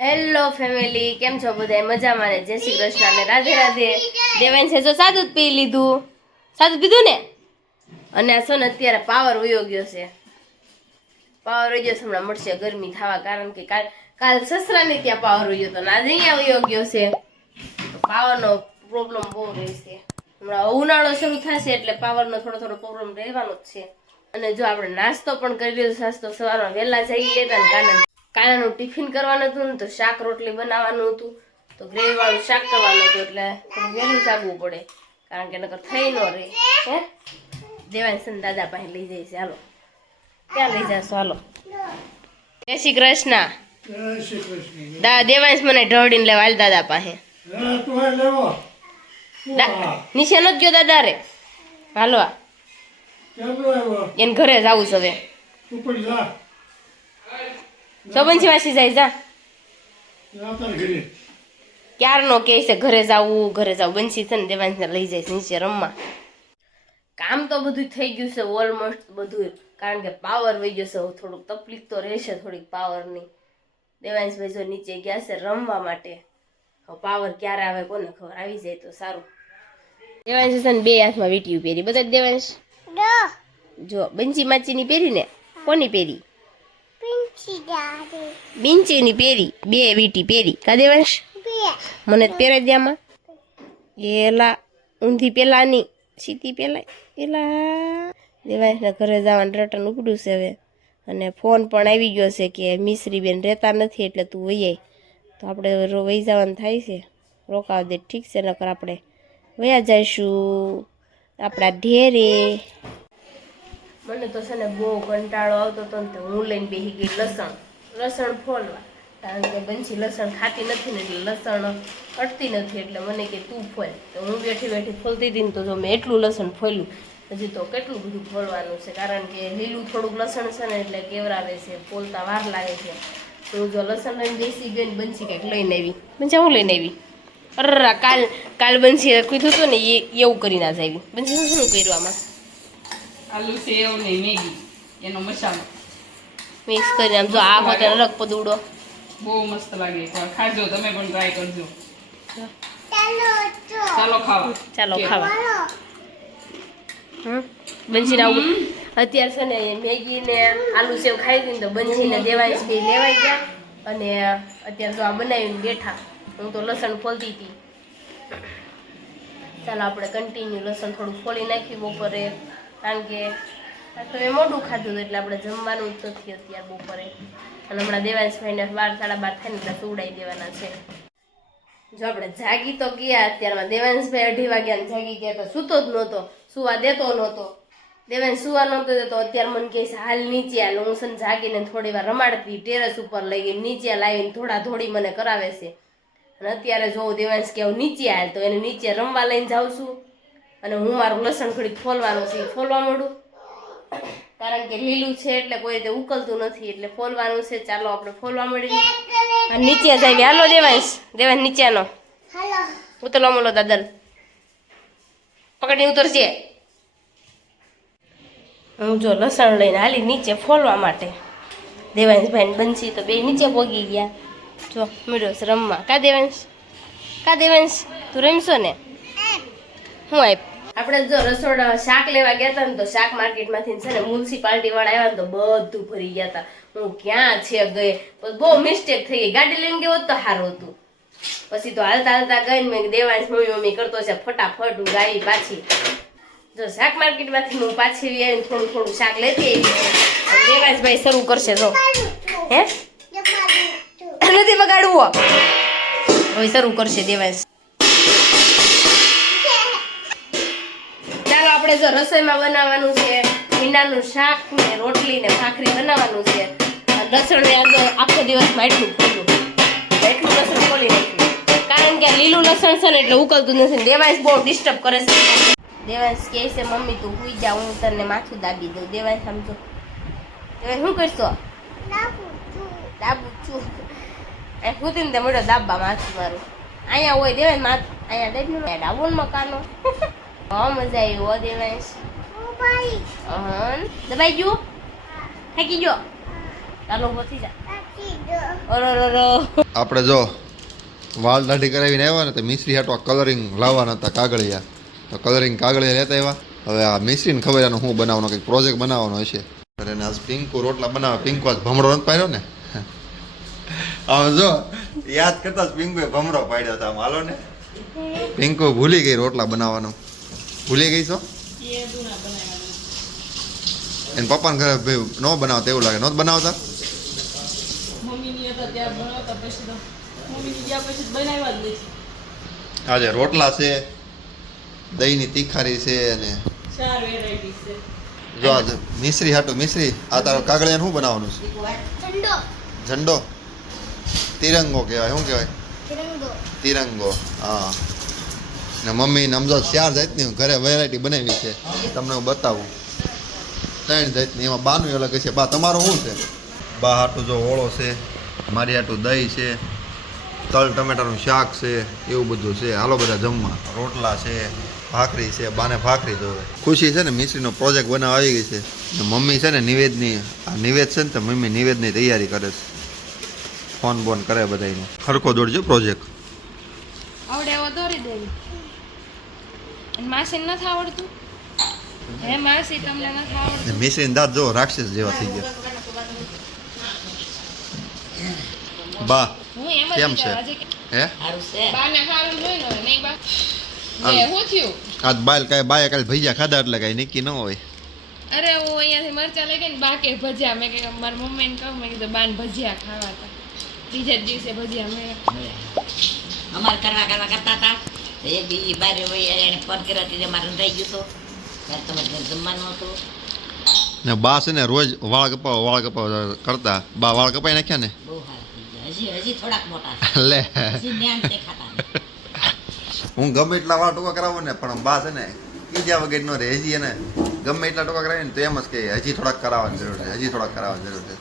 Hello family, કેમ છો બધા? મજામાં ને? જય શ્રી કૃષ્ણ ને રાધે રાધે. દેવાંશ છે જો સાદું જ પી લીધું. સાદું પીધું ને? અને આ ને અત્યારે પાવર વયો ગયો છે. પાવર વયો ગયો છે, હમણાં મળશે ગરમી થવા, કારણ કે કાલ સસરાને ત્યાં પાવર વયો હતો ને આજે અહીંયા વયો ગયો છે. પાવરનો પ્રોબ્લેમ બહુ રહેશે. હમણાં ઉનાળો શરૂ થશે એટલે પાવરનો થોડો પ્રોબ્લેમ રહેવાનો જ છે. અને જો આપણે નાસ્તો પણ કરી લીધો, નાસ્તો સવારમાં વહેલા જઈએ હતા ને કાનાનું ટિફિન કરવાનું હતું ને તો શાક રોટલી બનાવવાનું હતું, તો ગ્રેવી વાળું શાક કરવાનું હતું, એટલે વહેલું જાગવું પડે, કારણ કે નકર થઈ ન રહે. હે દેવાંશ દાદા પાસે લઈ જઈશ. હાલો, ક્યાં લઈ જશો? હાલો. જય શ્રી કૃષ્ણ. દેવાંશ મને ઢળીને લેવા હાલ દાદા પાસે. નીચે નથી ગયો દાદા રે. હાલો, એને ઘરે જવું છે હવે. સોબનસી વાસી જાય જા. ક્યારનો કે છે ઘરે જાવું. બંસી છે ને દેવાંશને લઈ જાય નીચે રમવા. કામ તો બધું થઈ ગયું છે ઓલમોસ્ટ બધું, કારણ કે પાવર વહી ગયો છે. થોડુંક તકલીફ તો રહેશે થોડીક પાવરની. દેવાંશભાઈ જો નીચે ગયા છે રમવા માટે. પાવર ક્યારે આવે કોને ખબર, આવી જાય તો સારું. દેવાંશ છે ને બે હાથમાં વીંટીયું પહેરી. બધા દેવાંશ જો બંસી માચીની પહેરી ને. કોની પહેરી? બિંચીની પહેરી. બે વીટી પહેરી. કા દેવાંશ? મને જ પહેરાઈ દે આમાં. એલા ઊંધી પેલાની સીધી પેલા એલા. દેવાંશના ઘરે જવાનું રટન ઉપડ્યું છે હવે, અને ફોન પણ આવી ગયો છે કે મિશ્રી બેન રહેતા નથી એટલે તું વહી આય. તો આપણે વહી જવાનું થાય છે. રોકાવ દે ઠીક છે, નકર આપણે વયા જઈશું આપણા ઢેરે. મને તો છે ને બહુ કંટાળો આવતો હતો ને તો હું લઈને બેસી ગઈ લસણ ફોલવા, કારણ કે બંસી લસણ ખાતી નથી ને એટલે લસણ અટતી નથી, એટલે મને કે તું ફોલ. તો હું બેઠી ફોલતી હતી ને તો જો મેં એટલું લસણ ફોલ્યું. હજી તો કેટલું બધું ફોલવાનું છે, કારણ કે લીલું થોડુંક લસણ છે ને એટલે કેવરાવે છે, ફોલતા વાર લાગે છે. તો જો લસણ લઈને બેસી ગઈ ને બંસી કંઈક લઈને આવી. બંસી હું લઈને આવી? અરે કાલ બંસી કીધું હતું ને એવું કરી ના જ આવી. બંસી શું કર્યું આમાં? આલુ સેવ ને મેગી એનો મસાલો મિક્સ કરીને આમ જો આ હોતે અલગ પદુડો બહુ મસ્ત લાગે. ખાજો, તમે પણ ટ્રાય કરજો. ચાલો ખાવા. બંસીને આવું અત્યારે છે ને મેગી ને આલુ સેવ ખાઈ હતી ને તો બંસીને દેવાંશ બે લેવાઈ ગયા, અને અત્યારે તો આ બનાવીને બેઠા. હું તો લસણ ફોલતી હતી. ચાલો આપણે કન્ટિન્યુ લસણ થોડું ફોલી નાખ્યું બપોરે, કારણ કે તો એ મોઢું ખાધું એટલે આપણે જમવાનું જ નથી અત્યારે બપોરે. અને હમણાં દેવાંશભાઈને 12 સાડા 12 થાય ને એટલે સુવડાવી દેવાના છે. જો આપણે જાગી તો ગયા અત્યારમાં. દેવાંશભાઈ 2:30 વાગ્યા જાગી ગયા તો સૂતો જ નહોતો, સુવા દેતો નહોતો. દેવાંશ સુવા નહોતો દેતો. અત્યારે મને કહે છે હાલ નીચે હાલ. હું છે ને જાગીને થોડી વાર રમાડતી, ટેરેસ ઉપર લઈ ગઈ, નીચે લાવીને થોડી મને કરાવે છે. અને અત્યારે જોઉં દેવાંશ કે નીચે હાલ, તો એને નીચે રમવા લઈને જાઉં છું. અને હું મારું લસણ થોડીક ફોલવાનું છે, ફોલવા માંડું, કારણ કે લીલું છે એટલે કોઈ રીતે ઉકલતું નથી, એટલે ફોલવાનું છે. ચાલો આપણે ફોલવા માંડીએ. નીચે જાય. હાલો દેવાંશ નીચેનો ઉતરલો મોલો દાદલ પકડી ઉતરશે. હું જો લસણ લઈને હાલી નીચે ફોલવા માટે. દેવાંશભાઈ બંસી તો બે નીચે પોગી ગયા. જો મળ્યો છે રમવા. કા દેવાંશ તું રમશો ને? હું આપ આપણે જો રસોડા શાક લેવા ગયા હતા ને તો શાક માર્કેટમાંથી છે ને મ્યુનિસિપાલિટી વાળા આવ્યા ને તો બધું ભરી ગયા હતા. હું ક્યાં છે ગઈ, બહુ મિસ્ટેક થઈ ગઈ. ગાડી લઈને ગયો તો સારું હતું. પછી તો હાલતા ગઈ ને મેં દેવાંશ મમ્મી કરતો છે ફટાફટ હું ગાવી પાછી. જો શાક માર્કેટમાંથી હું પાછી આવીને થોડું શાક લેતી આવી. દેવાંશભાઈ શરૂ કરશે. જો હે નથી બગાડવું, હવે શરૂ કરશે દેવાંશ. આપણે જો રસોઈમાં બનાવવાનું છે ભીંડાનું શાક ને રોટલી ને ભાખરી બનાવવાનું છે. લસણ આખો દિવસમાં એટલું લસણ ખોલી નાખ્યું, કારણ કે લીલું લસણ છે ને એટલે ઉકલતું નથી. દેવાંશ બહુ ડિસ્ટર્બ કરે છે. દેવાંશ કહે છે મમ્મી તું હુઈ જા, હું તને માથું દાબી દઉં. દેવાંશ સમજો. દેવાંશ શું કરશો? દાબું છું. હુતી ને તે મળ્યો દાબવા માથું મારું. અહીંયા હોય દેવાંશ માથું અહીંયા દાબી ડાબુન મકાનો. હા મજા આવી હો દેવાંશ. દબાઈ ગયું? થાકી ગયો? ચાલો ઉભો થઈ જા. ઓરોરોરો. આપણે જો વાળ દાઢી કરાવીને આવ્યા ને તો મિસ્ત્રી હાટો કલરિંગ લાવવાના હતા કાગળિયા, તો કલરિંગ કાગળિયા લેતા આવ્યા. હવે આ મિસ્ત્રીને ખબર એનું શું બનાવવાનો, કંઈક પ્રોજેક્ટ બનાવવાનો હશે. અરે એને આજ પિંકુ રોટલા બનાવે. પિંકુ આજ ભમરો નથી પાડ્યો ને. આમ જો યાદ કરતા જ પિંકુએ ભમરો પાડ્યો હતો. આમ હાલો ને, પિંકુ ભૂલી ગઈ રોટલા બનાવવાનું. ભૂલી ગઈ છો? એને પપ્પાને ઘરે ભાઈ ન બનાવતા એવું લાગે. નહોત બનાવતા? આજે રોટલા છે, દહીંની તીખારી છે અને જો આજે મિશ્રી હાટું મિશ્રી. આ તારો કાગળિયાને શું બનાવવાનું છે? ઝંડો, તિરંગો કહેવાય. શું કહેવાય? તિરંગો. હા. ને મમ્મીને સમજો 4 જાતની ઘરે વેરાયટી બનાવી છે, તમને હું બતાવું. 3 જાતની. એમાં બાનું અલગ છે. બા તમારું શું છે? બા હાટું જો ઓળો છે, મારી હાટું દહીં છે, તલ ટમેટાનું શાક છે, એવું બધું છે. હાલો બધા જમવા. રોટલા છે, ભાખરી છે. બાને ભાખરી જોવે. ખુશી છે ને મિશ્રીનો પ્રોજેક્ટ બનાવવા આવી ગઈ છે. ને મમ્મી છે ને નિવેદની, આ નિવેદ છે ને તો મમ્મી નિવેદની તૈયારી કરે છે. ફોન બોન કરે બધાને. ખરખો દોડજો પ્રોજેક્ટ. આવડે એવો દોરી દેવી. અને માસીને નથી આવડતું? હે માસી તમને નથી આવડતું? મિશ્રીના દાંત જો રાક્ષસ જેવા થઈ ગયા. બા હું એમ જ કેમ છે? વિચારું, હે બાને સારું જોઈ લો નહીં બા. લે શું થયું? આજ બાલ કાંઈ બાએ કાલે ભજીયા ખાધા એટલે કાંઈ નક્કી ન હોય. અરે હું અહીંયાથી મરચા લઈ ગઈ ને બા કે ભજીયા. મેં કે મારી મમ્મીને કહું, મેં કીધું બાને ભજીયા ખાવા હતા. બીજા જ દિવસે ભજીયા મેં અમારે કરવા કરતા હતા. એક બીજી બારે હોય એને ફોન કર્યો એટલે મારે રહી ગયું હતું. ત્યારે તમારે જમવાનું હતું. ને બા છે ને રોજ વાળ કપાવ કરતા. બા વાળ કપાઈ નાખ્યા ને? બહુ સારું થઈ ગયા. હજી થોડાક મોટા લે હજી જ્ઞાન દેખાતા નહીં. હું ગમે એટલા વાળ ટૂંકા કરાવું ને પણ બા છે ને કીધા વગર નો રહે. હજી એને ગમે એટલા ટૂંકા કરાવે ને તો એમ જ કે હજી થોડાક કરાવવાની જરૂર છે, હજી થોડાક કરાવવાની જરૂર છે.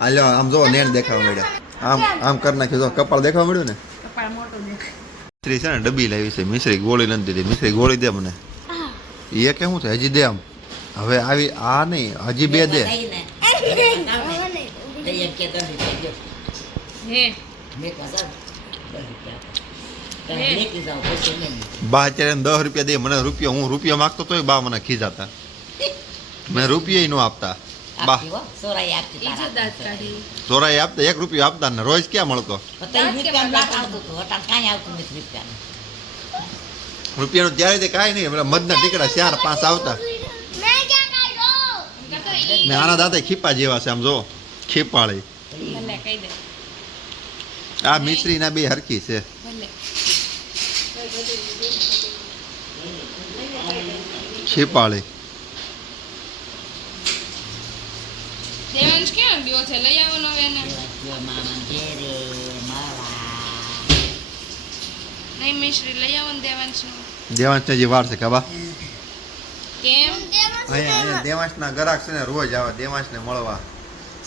હાલ્યો આમ જો નેણ દેખાવા મળ્યા. આમ આમ કરી નાખ્યું. જો કપાળ દેખાવા મળ્યું ને. કપાળ મોટું દેખાય. મિશ્રી છે ને ડબ્બી લાવી છે. મિશ્રી ગોળી નથી દીધી. મિશ્રી ગોળી દે મને. એ કે શું છે? હજી દે આમ. હવે આવી આ નહીં, હજી 2 દે. થઈને એમ કે 10 રૂપિયા જો હે મેં કહ્યું 10 રૂપિયા તમે લેતી જાઓ પછી નહીં. બા અત્યારે એને 10 રૂપિયા દે મને. હું રૂપિયા માગતો તોય બા મને ખીજાતા. મેં રૂપિયા ન આપતા. બા આપતી હો, સોરાઈ આપતી ઈજો તારા. દાંત કાઢી. ચોરાઈ આપતા. 1 રૂપિયો આપતા ને રોજ ક્યાં મળતો? તો રૂપિયાનું લાટ આવતું હતું. અટાણ કાંઈ આવતું નથી રૂપિયાનું. રૂપિયાનું ત્યારે તે કાંઈ નહીં. પેલા મધના ટીકડા 4-5 આવતા. ને આના દાંતે ખીપા જેવા છે. આમ જો ખીપાળી. ભલે કહી દે. આ મિશ્રીના 2 હરખી છે. ભલે ખીપાળી. દેવાંશ ક્યાં ગયો છે? લઈ આવવાનો હવે એને. જો મામા ઘેરે મારા નહીં મિશ્રી લઈ આવો ને દેવાંશનું. દેવાંશને જે વાર છે કાબા. કેમ? અહીંયા દેવાંશના ગ્રાહક છે ને રોજ આવે દેવાંશને મળવા.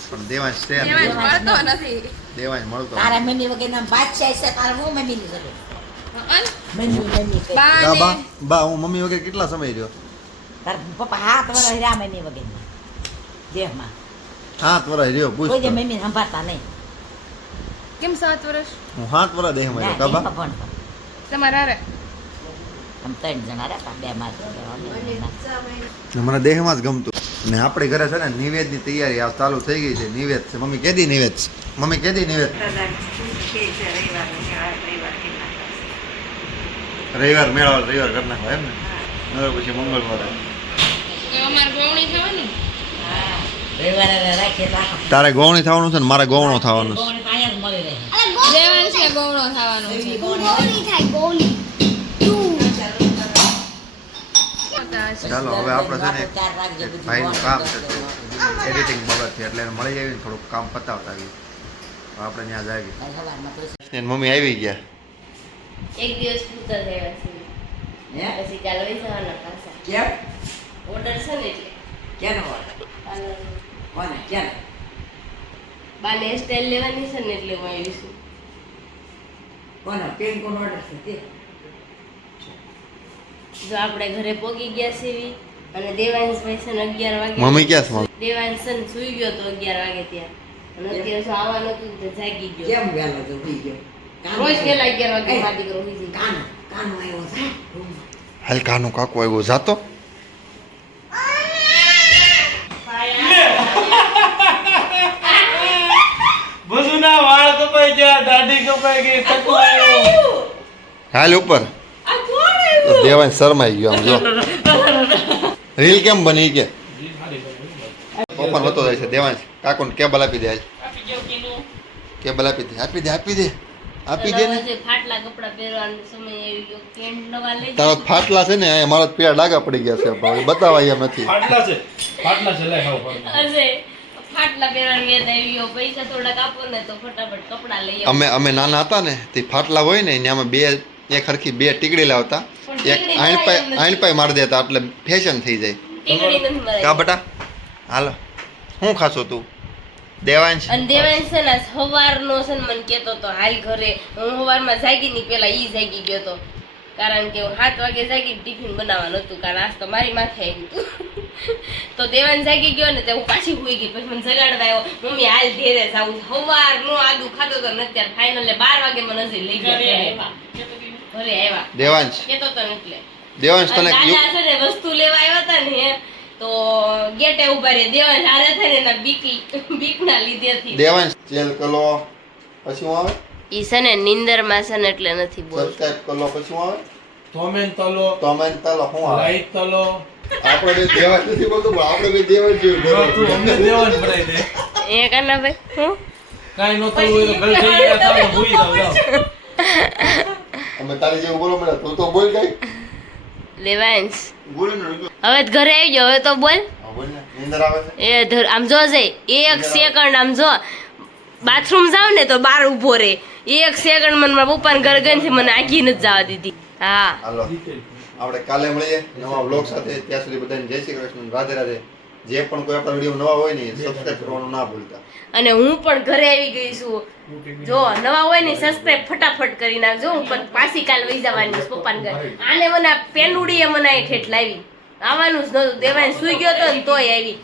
પણ દેવાંશ છે નહીં. દેવાંશ મળતો નથી. દેવાંશ મળતો તારા મમ્મી વગરના બાદશાહ છે. તારા હું મમ્મીની જરૂર. અન મમ્મી છે. બા બા બા હું મમ્મી વગર કેટલા સમય રહ્યો? તારા પપ્પા 7 વર્ષ રહ્યા મમ્મી વગરના દેહમાં. 7 વર્ષ રહ્યો. પૂછ કોઈ જે તો. મમ્મી સંભાળતા નહીં. કેમ 7 વર્ષ? હું 7 વર્ષ દેહમાં રહ્યો કાબા. ના, ભણતા. તમારા હારે? આમ 3 જણા રહેતા. 2 માં મને દેહમાં જ ગમતું. ને આપણી ઘરે છે ને નિવેદની તૈયારી આ ચાલુ થઈ ગઈ છે. નિવેદ છે. મમ્મી કેદી નિવેદ છે? મમ્મી કેદી નિવેદ? રવિવાર મેળા રવિવાર કરી નાખવા એમ ને. નગર પછી મંગળવારે. તો અમારે ગોવણી થવાની. રવિવારે રાખીએ તો આખો તારે ગોવણી થવાનું છે ને મારે ગોવણો થવાનું છે. ગોળ અહીંયા જ મળી રહે. દેવાંશને ગોવણો થવાનો છે. ચાલો હવે આપણે છે ને ચાર વાગે એક બધું ભાઈનું ગોળ કામ છે ગોળ એડિટિંગ બાબત છે એટલે એને મળી આવી ને થોડુંક કામ પતાવતા આવી. તો આપણે ત્યાં જ આવી. સવારમાં તો ને મમ્મી આવી ગયા. એક દિવસ પૂતર થયા છે. હે? પછી ચાલો વહી જવાના પાછા. કેમ ઓર્ડર છે ને એટલે. કેનો ઓર્ડર કોને કેનો બાને હેરસ્ટાઈલ લેવાની છે ને એટલે હું આવી છું. કોનો પેન કોનો ઓર્ડર છે તે જો આપણે ઘરે પોગી ગયા છીએ અને દેવાંશભાઈ છે ને 11 વાગે. મમ્મી ક્યાં છે? દેવાંશ છે ને સૂઈ ગયો તો 11 વાગે ત્યાં. અને અત્યારે શું આવવાનું હતું તો જાગી ગયો. કેમ વહેલો તો ઉઠી ગયો? રોજ વહેલા 11 વાગે મારો દીકરો ઉઠી જાય. કાનો કાનો આવ્યો છે હાલ કાનું કાકો આવ્યો જાતો બધુંના વાળ કપાઈ ગયા, દાઢી કપાઈ ગઈ, ટકો આવ્યો. હાલ ઉપર તો દેવાય શરમાઈ ગયો આમ જો રીલ કેમ બની કે ઓપન હોતો જાય છે દેવાય કાકોને કેબલ આપી દે હાલ. કેબલ આપી દે આપી દે આપી દે આપી દે ને હવે ફાટલા કપડાં પહેરવાનો સમય આવી ગયો. પેન્ટ નવા લઈ તારા ફાટલા છે ને અહીંયા મારા પેડ લાગા પડી ગયા છે પણ બતાવાય એમ નથી. ફાટલા છે, ફાટલા છે, લઈ આવો ફાટલા. હશે ફાટલા પહેરવાની યાદ આવી ગયો. પૈસા થોડાક આપો ને તો ફટાફટ કપડાં લઈ આવો. અમે નાના હતા ને તે ફાટલા હોય ને એમાં બે એક હરખી બે ટીકડી લાવતા એક આઈણ પાય મારી દેતા એટલે ફેશન થઈ જાય. ટીકડી નથી મરાઈ. કા બેટા હાલો શું ખાશો તું દેવાંશ અને દેવાંશ છે ને સવારનો છે ને મને કહેતો હતો હાલ ઘરે. હું સવારમાં જાગી ની પેલા ઈ જાગી ગયો હતો કારણ કે હું 7 વાગે જાગી ટિફિન બનાવવાનું હતું કારણ આજ તો મારી માથે આવ્યું હતું. તો દેવાંશ જાગી ગયો ને તે હું પાછી સુઈ ગઈ. પછી મને જગાડવા આવ્યો, મમ્મી હાલ ધીરે જાવું. સવારનો આદુ ખાતો તો ને અત્યારે ફાઇનલ 12 વાગે મને હજી લઈ ગયા ઘરે આવ્યા. દેવાંશ કહેતો તો ને એટલે દેવાંશ તને દાદા છે ને વસ્તુ લેવા આવ્યા હતા ને તો ગેટે ઉભા રહે. દેવાંશ હારે થાય ને એના બીકના લીધેથી દેવાંશ ચેલ કરો પછી હું આવે ઈ છે ને નિંદરમાં છે ને એટલે નથી બોલતો. સબસ્ક્રાઇબ કરો પછી હું આવે ટોમેન તલો, કમેન્ટ તલો હું આવે લાઈક તલો. આપણે બે દેવાંશ નથી બોલતો પણ આપણે બે દેવાંશ જેવું જો બોલો. તું અમને દેવાનું બનાવી દે. એ કાના ભાઈ હું કાંઈ ન થયું હોય તો ગલ થઈ ગયા તો આપણે ભૂલી જાવ, જાઓ. અમે તારી જેવું બોલો મેડમ તું તો બોલ ગઈ દેવાંશ બોલ ને હવે તો ઘરે આવી જાવ. હવે તો બોલ. હા, બોલ ને નીંદર આવે છે આમ જો જઈ 1 સેકન્ડ આમ જો બાથરૂમ જાવ ને તો બહાર ઊભો રહે. 1 સેકન્ડ મને મારા પપ્પાને ઘર ગઈ ને મને આગી નથી જવા દીધી. હા હાલો આપણે કાલે મળીએ નવા વ્લોગ સાથે. ત્યાં સુધી બધાને જય શ્રી કૃષ્ણ, રાધે રાધે. જે પણ કોઈ આપણા વિડીયો નવા હોય ને સબસ્ક્રાઇબ કરવાનું ના ભૂલતા. અને હું પણ ઘરે આવી ગઈ છું. જો નવા હોય ને સબસ્ક્રાઇબ ફટાફટ કરી નાખજો. હું પણ પાછી કાલ વહી જવાની છું પપ્પાને ઘરે. આને મને પેલુડીએ મને અહીં ઠેઠ લાવી. આવવાનું જ નતું. દેવાંશ સુઈ ગયો તો ને તોય આવી.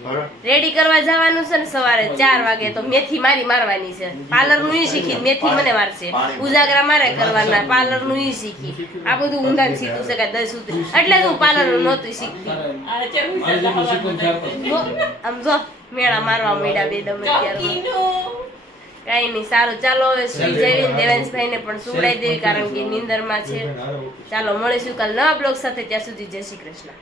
રેડી કરવા જવાનું છે ને સવારે 4 વાગે તો મેથી મારવાની છે. પાર્લર નું ઈ શીખી મેથી મને મારશે. ઉજાગરા મારે કરવાના પાર્લર નું ઈ શીખી. આ બધું ઊંધાન શીખું છે કે 10 સુધી એટલે જ હું પાર્લર નું નહોતી શીખતી. મારે જેટલું શીખવું છે આપો. જો, આમ જો મેળા મારવા મળ્યા બે દમે ત્યારે કઈ નહીં. સારું ચાલો હવે સુઈ જઈએ. દેવાંશભાઈ ને પણ સુવડાવી દેવી કારણ કે નીંદરમાં છે. ચાલો મળીશું કાલ નવા બ્લોગ સાથે. ત્યાં સુધી જય શ્રી કૃષ્ણ.